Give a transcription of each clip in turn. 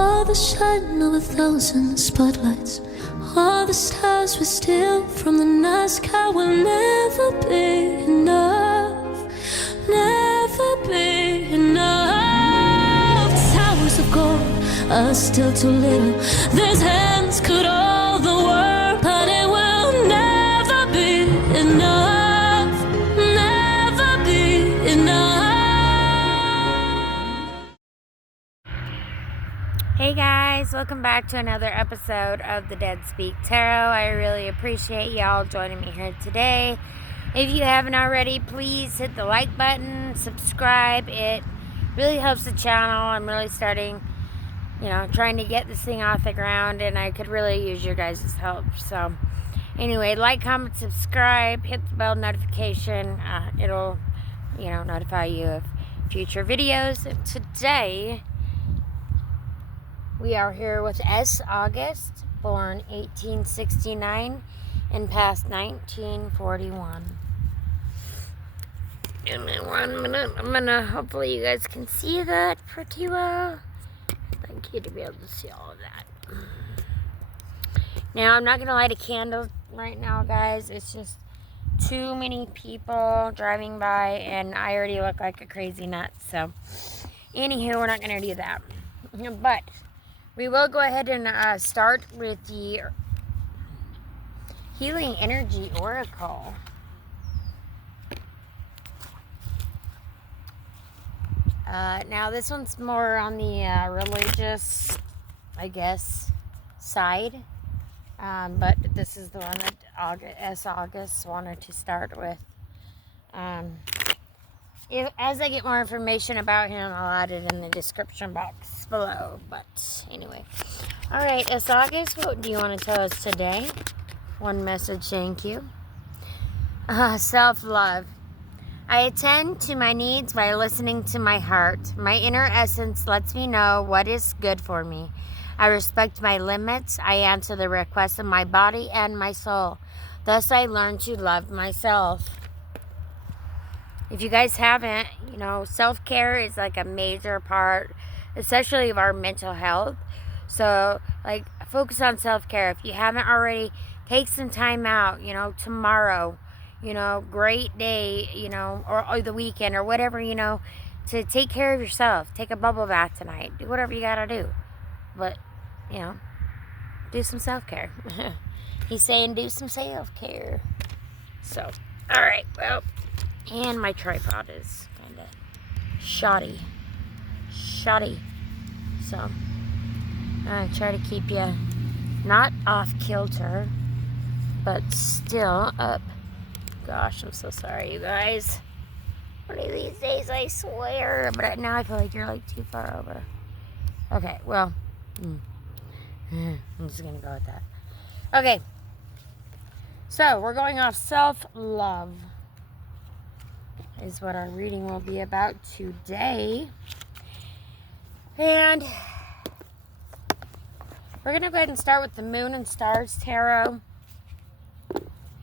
all the shine of 1,000 spotlights, all the stars we steal from the night sky will never be enough, never be enough. Towers of gold are still too little. These hands could hold the world, but it will never be enough, never be enough. Hey guys, welcome back to another episode of the Dead Speak Tarot. I really appreciate y'all joining me here today. If you haven't already, please hit the like button, subscribe. It really helps the channel. I'm really starting, trying to get this thing off the ground, and I could really use your guys' help. So anyway, like, comment, subscribe, hit the bell notification. It'll, notify you of future videos. And today, we are here with S. August, born 1869 and passed 1941. And in 1 minute, hopefully you guys can see that pretty well. I'd like you to be able to see all of that. Now, I'm not going to light a candle right now, guys. It's just too many people driving by, and I already look like a crazy nut. So, anywho, we're not going to do that. But we will go ahead and start with the Healing Energy Oracle. Now, this one's more on the religious, I guess, side. But this is the one that S. August wanted to start with. As I get more information about him, I'll add it in the description box below. But anyway. Alright, S. August, what do you want to tell us today? One message, thank you. Self-love. I attend to my needs by listening to my heart. My inner essence lets me know what is good for me. I respect my limits. I answer the requests of my body and my soul. Thus, I learn to love myself. If you guys haven't, self-care is like a major part, especially of our mental health. So, focus on self-care. If you haven't already, take some time out, tomorrow, great day, or the weekend or whatever, to take care of yourself. Take a bubble bath tonight. Do whatever you gotta do. But, do some self-care. He's saying do some self-care. So, alright, well. And my tripod is kind of shoddy. So, I try to keep you not off kilter, but still up. Gosh, I'm so sorry, you guys. One of these days, I swear. But now I feel like you're too far over. Okay, well, I'm just going to go with that. Okay, so we're going off self-love. Is what our reading will be about today. And we're going to go ahead and start with the Moon and Stars Tarot.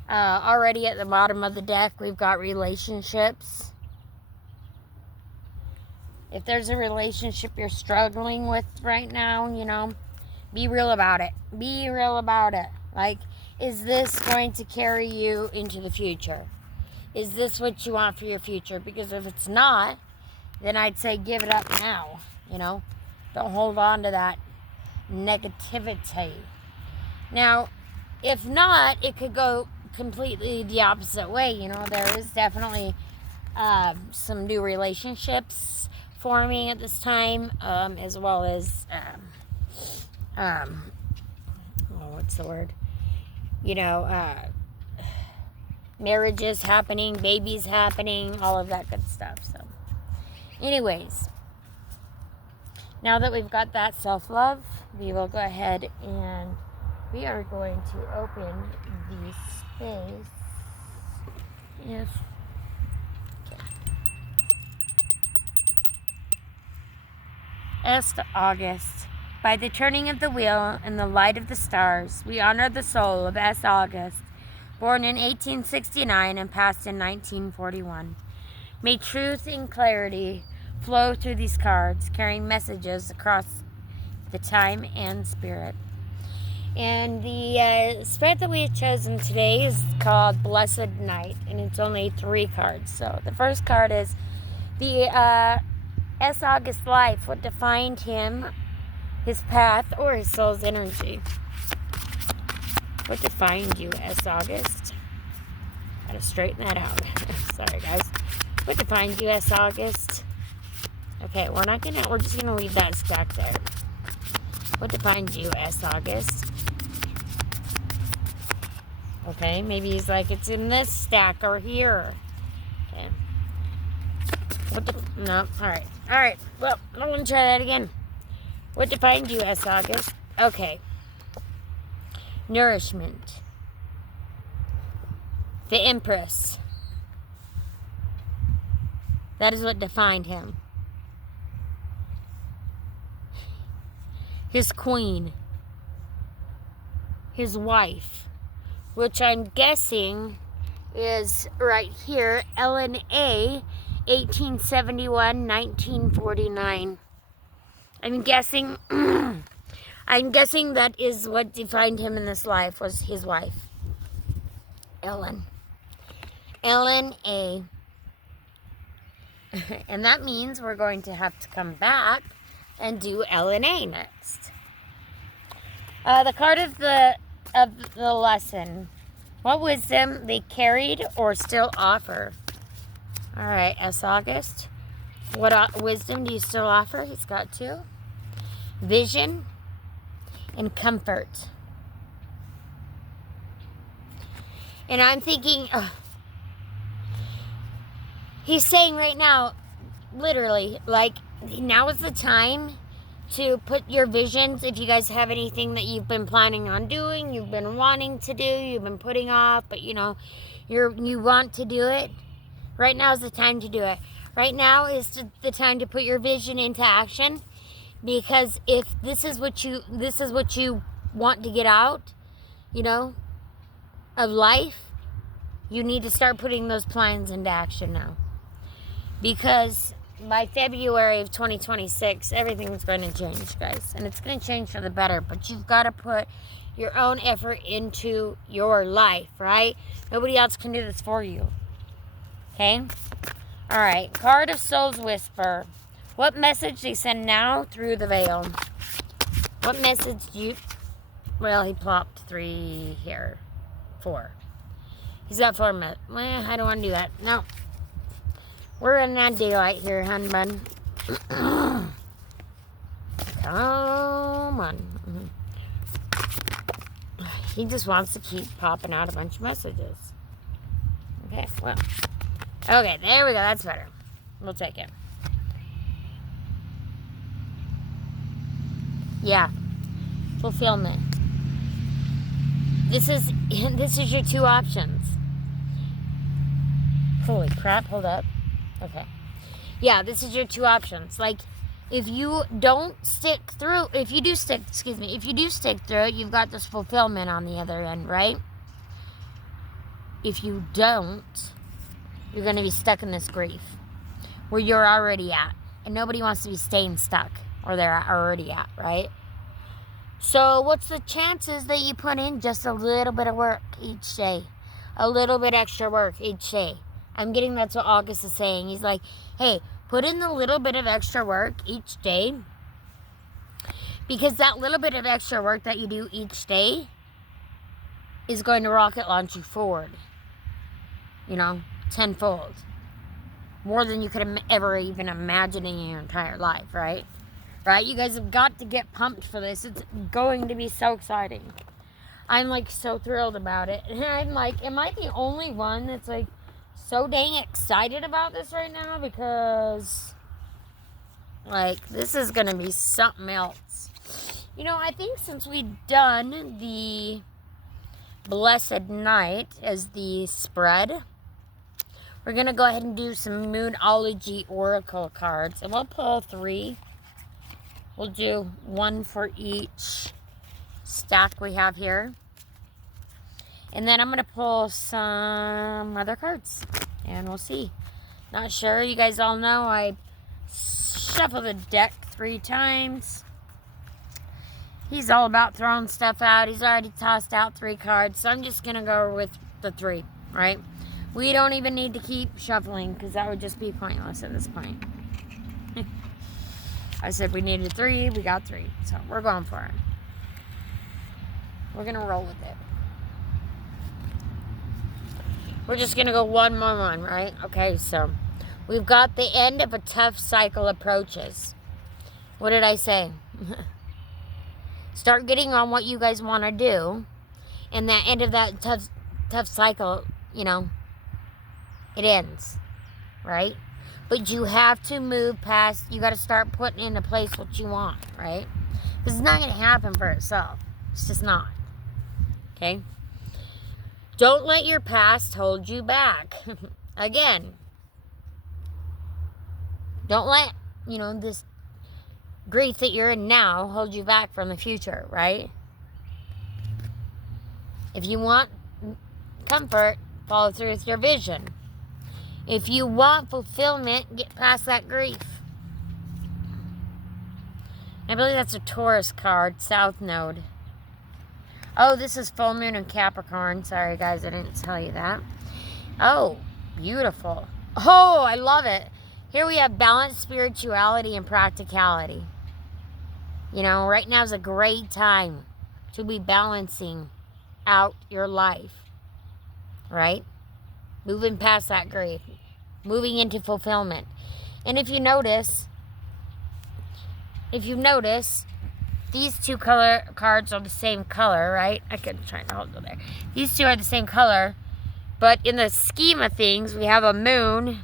Already at the bottom of the deck, we've got relationships. If there's a relationship you're struggling with right now, be real about it. Be real about it. Is this going to carry you into the future? Is this what you want for your future? Because if it's not, then I'd say give it up now. Don't hold on to that negativity. Now, if not, it could go completely the opposite way. There is definitely some new relationships forming at this time, as well as, what's the word? Marriages happening, babies happening, all of that good stuff. So, anyways, now that we've got that self-love, we will go ahead and we are going to open the space. Yes. Okay. S. August. By the turning of the wheel and the light of the stars, we honor the soul of S. August, born in 1869 and passed in 1941. May truth and clarity flow through these cards, carrying messages across the time and spirit. And the spread that we have chosen today is called Blessed Night, and it's only 3 cards. So the first card is the S. August life, what defined him, his path, or his soul's energy. What defined you, S. August? Gotta straighten that out. Sorry, guys. What defined you, S. August? Okay, we're just gonna leave that stack there. What defined you, S. August? Okay, maybe he's like, it's in this stack or here. Okay. No, alright. Well, I'm gonna try that again. What defined you, S. August? Okay. Nourishment. The Empress. That is what defined him. His queen. His wife. Which I'm guessing is right here, Ellen A., 1871-1949. I'm guessing that is what defined him in this life, was his wife, Ellen. Ellen A. And that means we're going to have to come back and do Ellen A next. The card of the lesson. What wisdom they carried or still offer? All right, S. August. What wisdom do you still offer? He's got 2. Vision and comfort. And I'm thinking, he's saying right now, literally, like, now is the time to put your visions, if you guys have anything that you've been planning on doing, you've been wanting to do, you've been putting off, but you want to do it. Right now is the time to do it. Right now is the time to put your vision into action, because if this is what you want to get out, of life, you need to start putting those plans into action now. Because by February of 2026, everything's going to change, guys. And it's going to change for the better. But you've got to put your own effort into your life, right? Nobody else can do this for you. Okay? All right. Card of Soul's Whisper. What message they send now through the veil? What message do you... Well, he plopped 3 here. 4. He's got 4 messages. Well, I don't want to do that. No. We're in that daylight here, hun bun. Come on. He just wants to keep popping out a bunch of messages. Okay, well. Okay, there we go. That's better. We'll take it. Yeah. Fulfillment. This is your 2 options. Holy crap, hold up. Okay. Yeah, this is your 2 options. Like, if you do stick through it, you've got this fulfillment on the other end, right? If you don't, you're going to be stuck in this grief where you're already at. And nobody wants to be staying stuck or they're already at, right? So what's the chances that you put in just a little bit of work each day? A little bit extra work each day. I'm getting that's what August is saying. He's like, hey, put in a little bit of extra work each day. Because that little bit of extra work that you do each day is going to rocket launch you forward. Tenfold. More than you could ever even imagine in your entire life, right? Right? You guys have got to get pumped for this. It's going to be so exciting. I'm like so thrilled about it. And I'm like, am I the only one that's like so dang excited about this right now? Because like this is gonna be something else. I think since we've done the Blessed Night as the spread, we're gonna go ahead and do some Moonology Oracle cards, and we'll pull 3. We'll do 1 for each stack we have here. And then I'm going to pull some other cards. And we'll see. Not sure. You guys all know I shuffle the deck 3 times. He's all about throwing stuff out. He's already tossed out 3 cards, so I'm just going to go with the 3, right? We don't even need to keep shuffling because that would just be pointless at this point. I said we needed 3, we got 3, so we're going for it. We're going to roll with it. We're just going to go one more one, right? Okay, so we've got the end of a tough cycle approaches. What did I say? Start getting on what you guys want to do. And that end of that tough cycle, you know, it ends, right? But you have to move past, you got to start putting into place what you want, right? Because it's not going to happen for itself. It's just not. Okay? Don't let your past hold you back. Again, don't let, you know, this grief that you're in now hold you back from the future, right? If you want comfort, follow through with your vision. If you want fulfillment, get past that grief. I believe that's a Taurus card, South Node. Oh, this is full moon in Capricorn. Sorry, guys, I didn't tell you that. Oh, beautiful. Oh, I love it. Here we have balanced spirituality and practicality. You know, right now is a great time to be balancing out your life, right? Moving past that grief, moving into fulfillment. And if you notice, these 2 color cards are the same color, right? I can try to hold it there. These 2 are the same color, but in the scheme of things, we have a moon,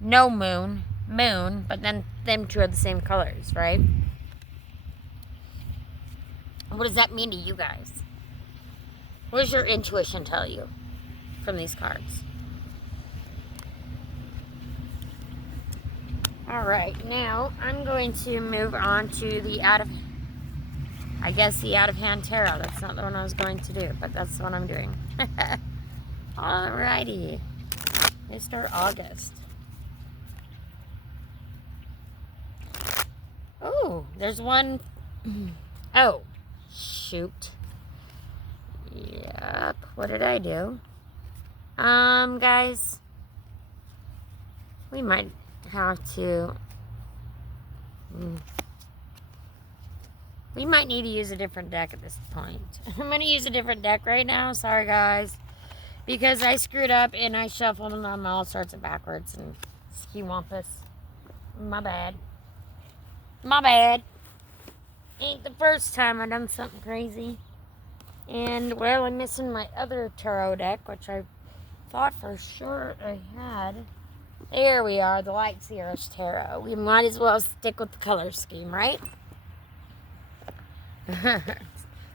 no moon, moon, but then them 2 are the same colors, right? What does that mean to you guys? What does your intuition tell you from these cards? All right, now I'm going to move on to the out of hand tarot. That's not the one I was going to do, but that's what I'm doing. Alrighty, Mr. August. Oh, there's one. Oh, shoot. Yep. What did I do? Guys, we might have to. We might need to use a different deck at this point. I'm going to use a different deck right now. Sorry, guys. Because I screwed up and I shuffled them all sorts of backwards and ski-wampus. My bad. My bad. Ain't the first time I done something crazy. And, well, I'm missing my other tarot deck, which I thought for sure I had. There we are, the Light Seer's Tarot. We might as well stick with the color scheme, right?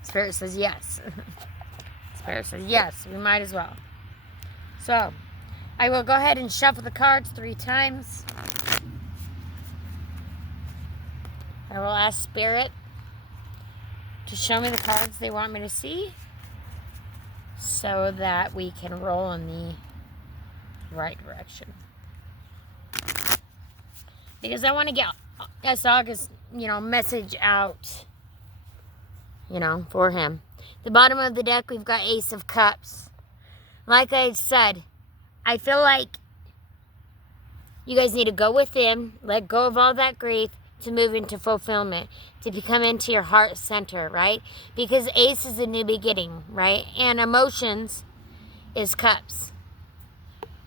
Spirit says yes. Spirit says yes, we might as well. So, I will go ahead and shuffle the cards 3 times. I will ask Spirit to show me the cards they want me to see so that we can roll in the right direction. Because I want to get this August, message out, for him. The bottom of the deck, we've got Ace of Cups. Like I said, I feel like you guys need to go within, let go of all that grief to move into fulfillment, to become into your heart center, right? Because Ace is a new beginning, right? And emotions is cups.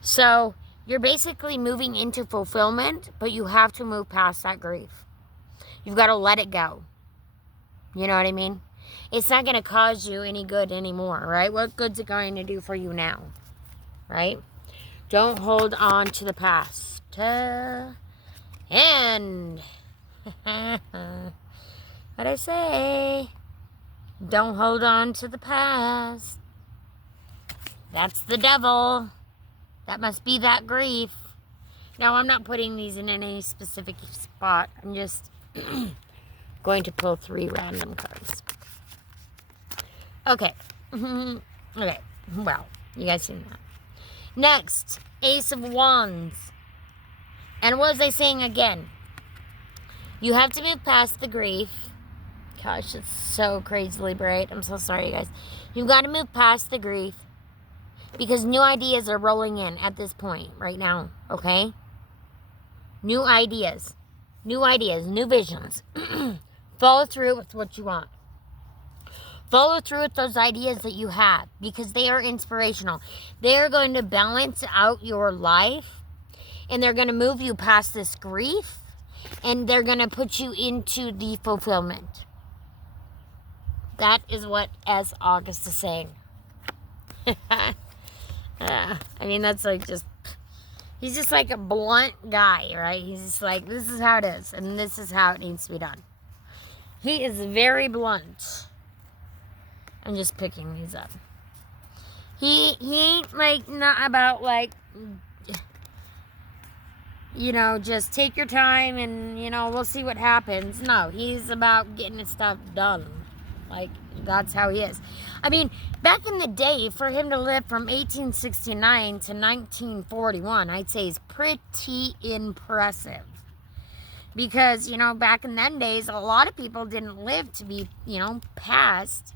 So you're basically moving into fulfillment, but you have to move past that grief. You've got to let it go. You know what I mean? It's not going to cause you any good anymore, right? What good's it going to do for you now, right? Don't hold on to the past. And what'd I say? Don't hold on to the past. That's the devil. That must be that grief. Now, I'm not putting these in any specific spot. I'm just going to pull 3 random cards. Okay. Okay. Well, you guys seen that. Next, Ace of Wands. And what was I saying again? You have to move past the grief. gosh, it's so crazily bright. I'm so sorry, you guys. You've got to move past the grief because new ideas are rolling in at this point right now, okay? New ideas, new visions. Follow through with what you want. Follow through with those ideas that you have because they are inspirational. They are going to balance out your life and they're going to move you past this grief and they're going to put you into the fulfillment. That is what S. August is saying. I mean, that's like just... He's just like a blunt guy, right? He's just like, this is how it is, and this is how it needs to be done. He is very blunt. I'm just picking these up. He ain't like, not about like, you know, just take your time and, you know, we'll see what happens. No, he's about getting his stuff done. Like, that's how he is. I mean, back in the day, for him to live from 1869 to 1941, I'd say is pretty impressive. Because, you know, back in them days, a lot of people didn't live to be, you know, past,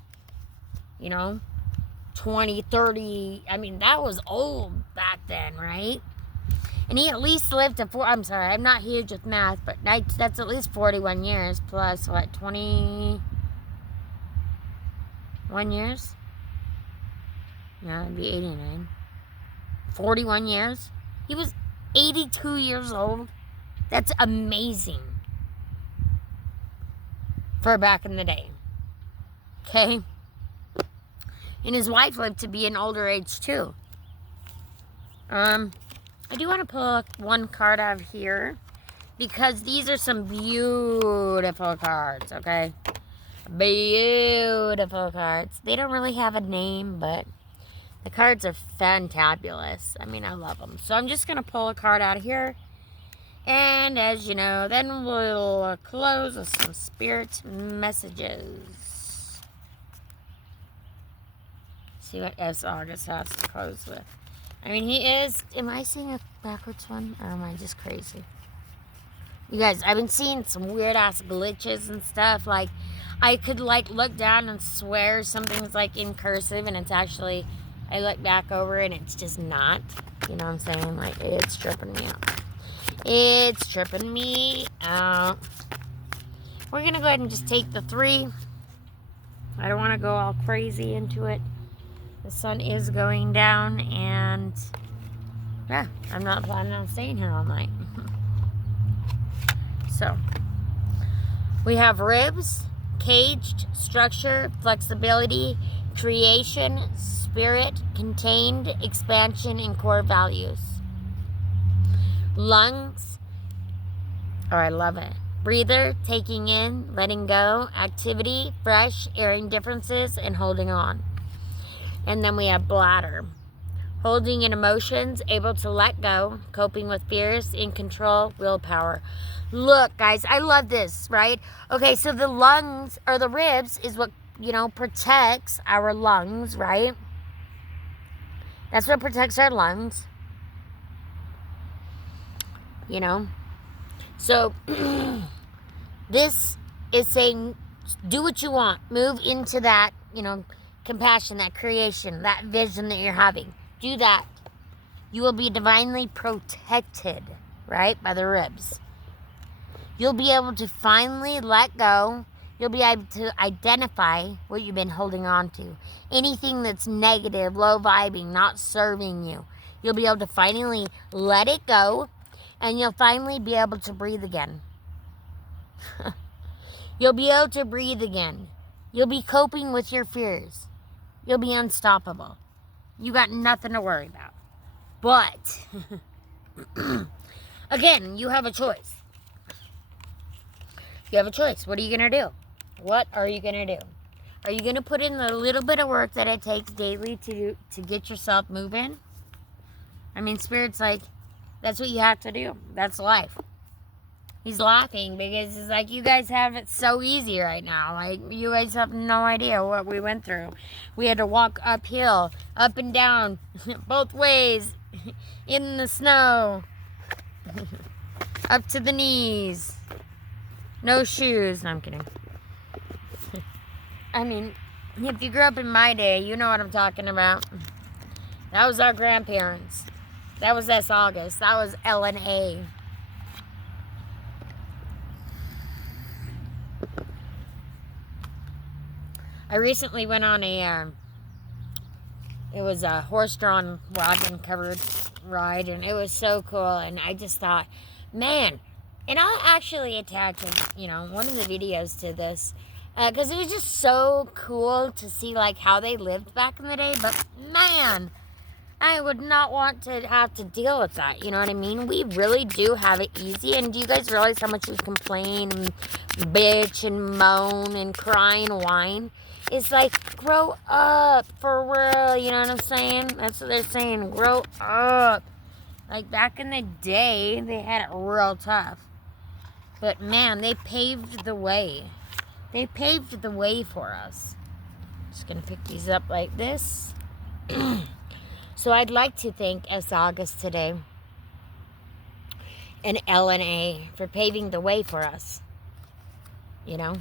you know, 20, 30. I mean, that was old back then, right? And he at least lived to I'm sorry, I'm not huge with math, but that's at least 41 years plus, what, 21 years? Yeah, it'd be 89. 41 years? He was 82 years old. That's amazing. For back in the day. Okay? And his wife lived to be an older age, too. I do want to pull one card out of here. Because these are some beautiful cards, okay? Beautiful cards. They don't really have a name, but the cards are fantabulous. I mean, I love them. So I'm just going to pull a card out of here. And as you know, then we'll close with some spirit messages. See what S. August has to close with. I mean, he is... Am I seeing a backwards one? Or am I just crazy? You guys, I've been seeing some weird-ass glitches and stuff. Like, I could, like, look down and swear something's, like, in cursive. And it's actually... I look back over and it's just not. You know what I'm saying? Like, it's tripping me out. It's tripping me out. We're going to go ahead and just take the 3. I don't want to go all crazy into it. The sun is going down and yeah, I'm not planning on staying here all night. So, we have ribs, caged, structure, flexibility, creation, spirit, contained, expansion, and core values. Lungs, oh, I love it. Breather, taking in, letting go, activity, fresh, airing differences, and holding on. And then we have bladder, holding in emotions, able to let go, coping with fears, in control, willpower. Look, guys, I love this, right? Okay, so the lungs, or the ribs, is what, you know, protects our lungs, right? That's what protects our lungs. You know? So, this is saying, do what you want. Move into that, you know, compassion, that creation, that vision that you're having. Do that. You will be divinely protected, right, by the ribs. You'll be able to finally let go. You'll be able to identify what you've been holding on to. Anything that's negative, low vibing, not serving you. You'll be able to finally let it go, and you'll finally be able to breathe again. You'll be able to breathe again. You'll be coping with your fears. You'll be unstoppable. You got nothing to worry about. But, again, you have a choice. You have a choice. What are you going to do? What are you going to do? Are you going to put in the little bit of work that it takes daily to get yourself moving? I mean, Spirit's like, that's what you have to do. That's life. He's laughing because it's like, you guys have it so easy right now. Like, you guys have no idea what we went through. We had to walk uphill, up and down, both ways, in the snow, up to the knees, no shoes. No, I'm kidding. I mean, if you grew up in my day, you know what I'm talking about. That was our grandparents. That was S. August. That was Ellen A. I recently went on it was a horse-drawn wagon-covered ride, and it was so cool, and I just thought, man, and I'll actually attach, one of the videos to this, because it was just so cool to see, like, how they lived back in the day, but, man, I would not want to have to deal with that, you know what I mean? We really do have it easy, and do you guys realize how much we complain and bitch and moan and cry and whine? It's like, grow up, for real, you know what I'm saying? That's what they're saying, grow up. Like, back in the day, they had it real tough. But, man, they paved the way. They paved the way for us. Just going to pick these up like this. So I'd like to thank S. August today and LNA for paving the way for us. You know?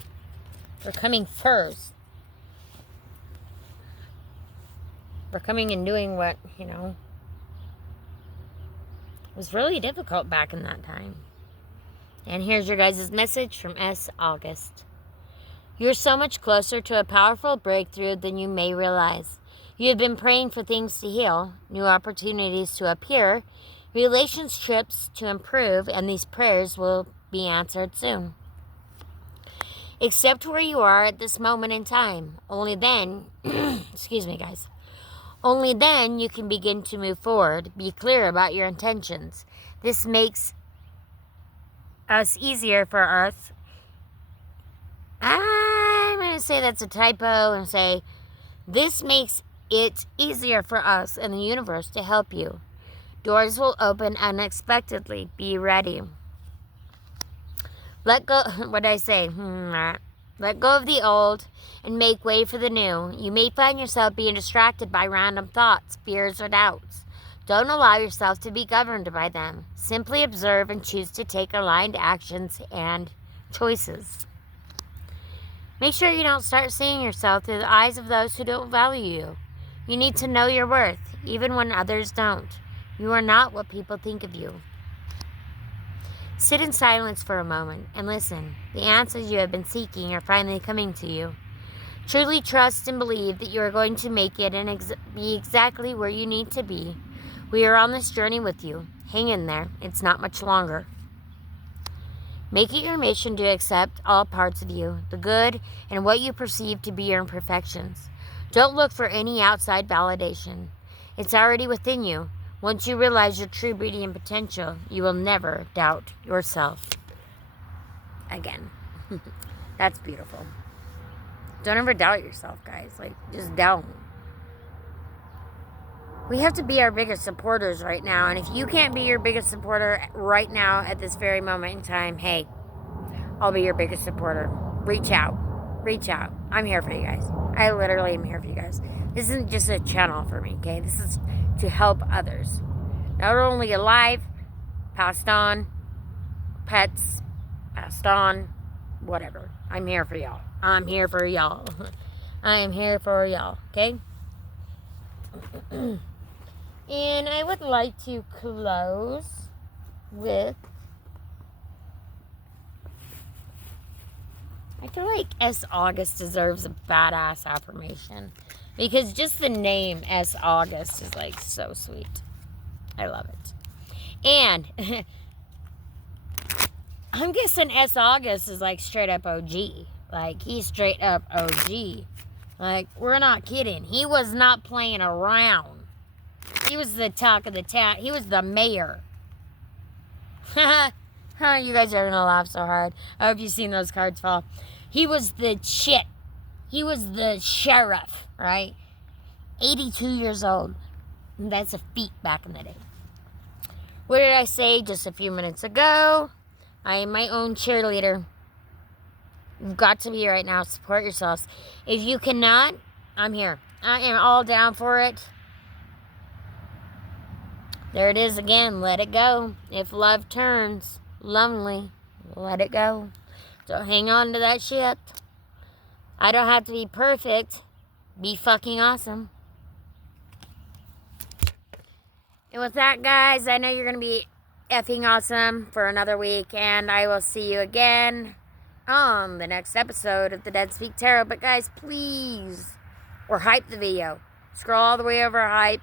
For coming first. For coming and doing what, was really difficult back in that time. And here's your guys' message from S. August. You're so much closer to a powerful breakthrough than you may realize. You have been praying for things to heal, new opportunities to appear, relationships to improve, and these prayers will be answered soon. Accept where you are at this moment in time. Only then, excuse me guys, only then you can begin to move forward. Be clear about your intentions. This makes us easier for us. I'm going to say that's a typo and say, this makes it easier for us and the universe to help you. Doors will open unexpectedly. Be ready. Let go, what did I say? Let go of the old and make way for the new. You may find yourself being distracted by random thoughts, fears, or doubts. Don't allow yourself to be governed by them. Simply observe and choose to take aligned actions and choices. Make sure you don't start seeing yourself through the eyes of those who don't value you. You need to know your worth, even when others don't. You are not what people think of you. Sit in silence for a moment and listen. The answers you have been seeking are finally coming to you. Truly trust and believe that you are going to make it and be exactly where you need to be. We are on this journey with you. Hang in there. It's not much longer. Make it your mission to accept all parts of you, the good and what you perceive to be your imperfections. Don't look for any outside validation. It's already within you. Once you realize your true beauty and potential, you will never doubt yourself again. That's beautiful. Don't ever doubt yourself, guys. Like, just don't. We have to be our biggest supporters right now. And if you can't be your biggest supporter right now at this very moment in time, hey, I'll be your biggest supporter. Reach out. Reach out. I'm here for you guys. I literally am here for you guys. This isn't just a channel for me, okay? This is to help others. Not only alive, passed on, pets, passed on, whatever. I'm here for y'all. I'm here for y'all. I am here for y'all, okay? And I would like to close with, I feel like S. August deserves a badass affirmation. Because just the name S. August is like so sweet. I love it. And I'm guessing S. August is like straight up OG. Like, he's straight up OG. Like, we're not kidding. He was not playing around. He was the talk of the town. He was the mayor. You guys are going to laugh so hard. I hope you've seen those cards fall. He was the shit. He was the sheriff, right? 82 years old. That's a feat back in the day. What did I say just a few minutes ago? I am my own cheerleader. You've got to be right now. Support yourselves. If you cannot, I'm here. I am all down for it. There it is again. Let it go. If love turns lonely, let it go. Don't hang on to that shit. I don't have to be perfect. Be fucking awesome. And with that, guys, I know you're going to be effing awesome for another week. And I will see you again on the next episode of the Dead Speak Tarot. But, guys, please, or hype the video. Scroll all the way over hype.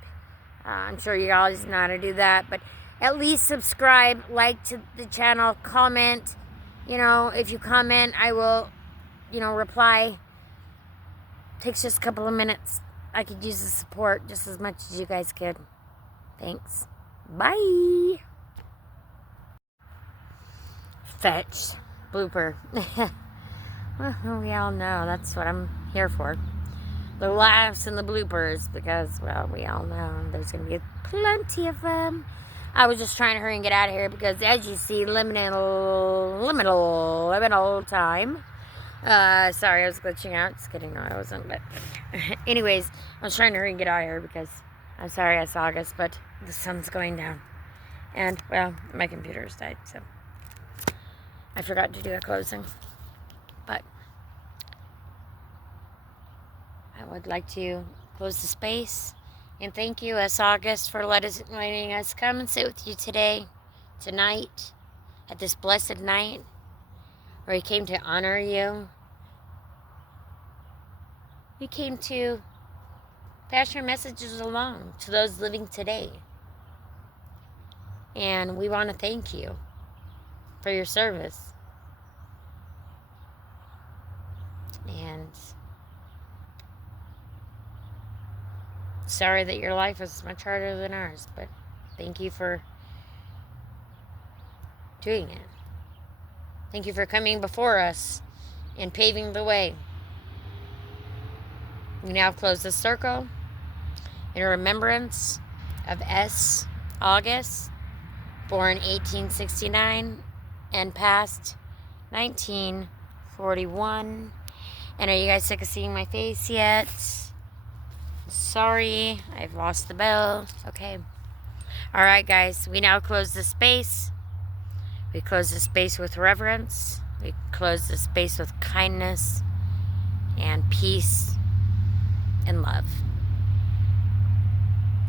I'm sure you guys know how to do that. But at least subscribe, like to the channel, comment. You know, if you comment, I will, reply. Takes just a couple of minutes. I could use the support just as much as you guys could. Thanks. Bye. Fetch. Blooper. Well, we all know that's what I'm here for. The laughs and the bloopers, because, well, we all know there's going to be plenty of them. I was just trying to hurry and get out of here because, as you see, liminal time. Sorry, I was glitching out. Just kidding, no, I wasn't. But anyways, I was trying to hurry and get out of here because I'm sorry it's August, but the sun's going down. And, well, my computer's died, so I forgot to do a closing. But I would like to close the space and thank you, as August, for letting us come and sit with you tonight, at this blessed night, where we came to honor you. We came to pass your messages along to those living today. And we want to thank you for your service. And sorry that your life is much harder than ours, but thank you for doing it. Thank you for coming before us and paving the way. We now close the circle in remembrance of S. August, born 1869 and passed 1941. And are you guys sick of seeing my face yet? Sorry, I've lost the bell. Okay. Alright, guys, we now close the space. We close the space with reverence. We close the space with kindness and peace and love.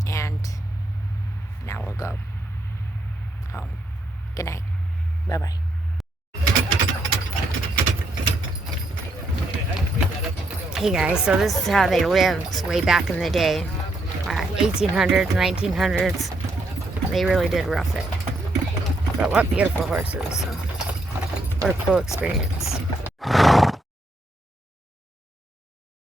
And now we'll go home. Good night. Bye-bye. Hey guys, so this is how they lived way back in the day. 1800s, 1900s. They really did rough it. But what beautiful horses. What a cool experience.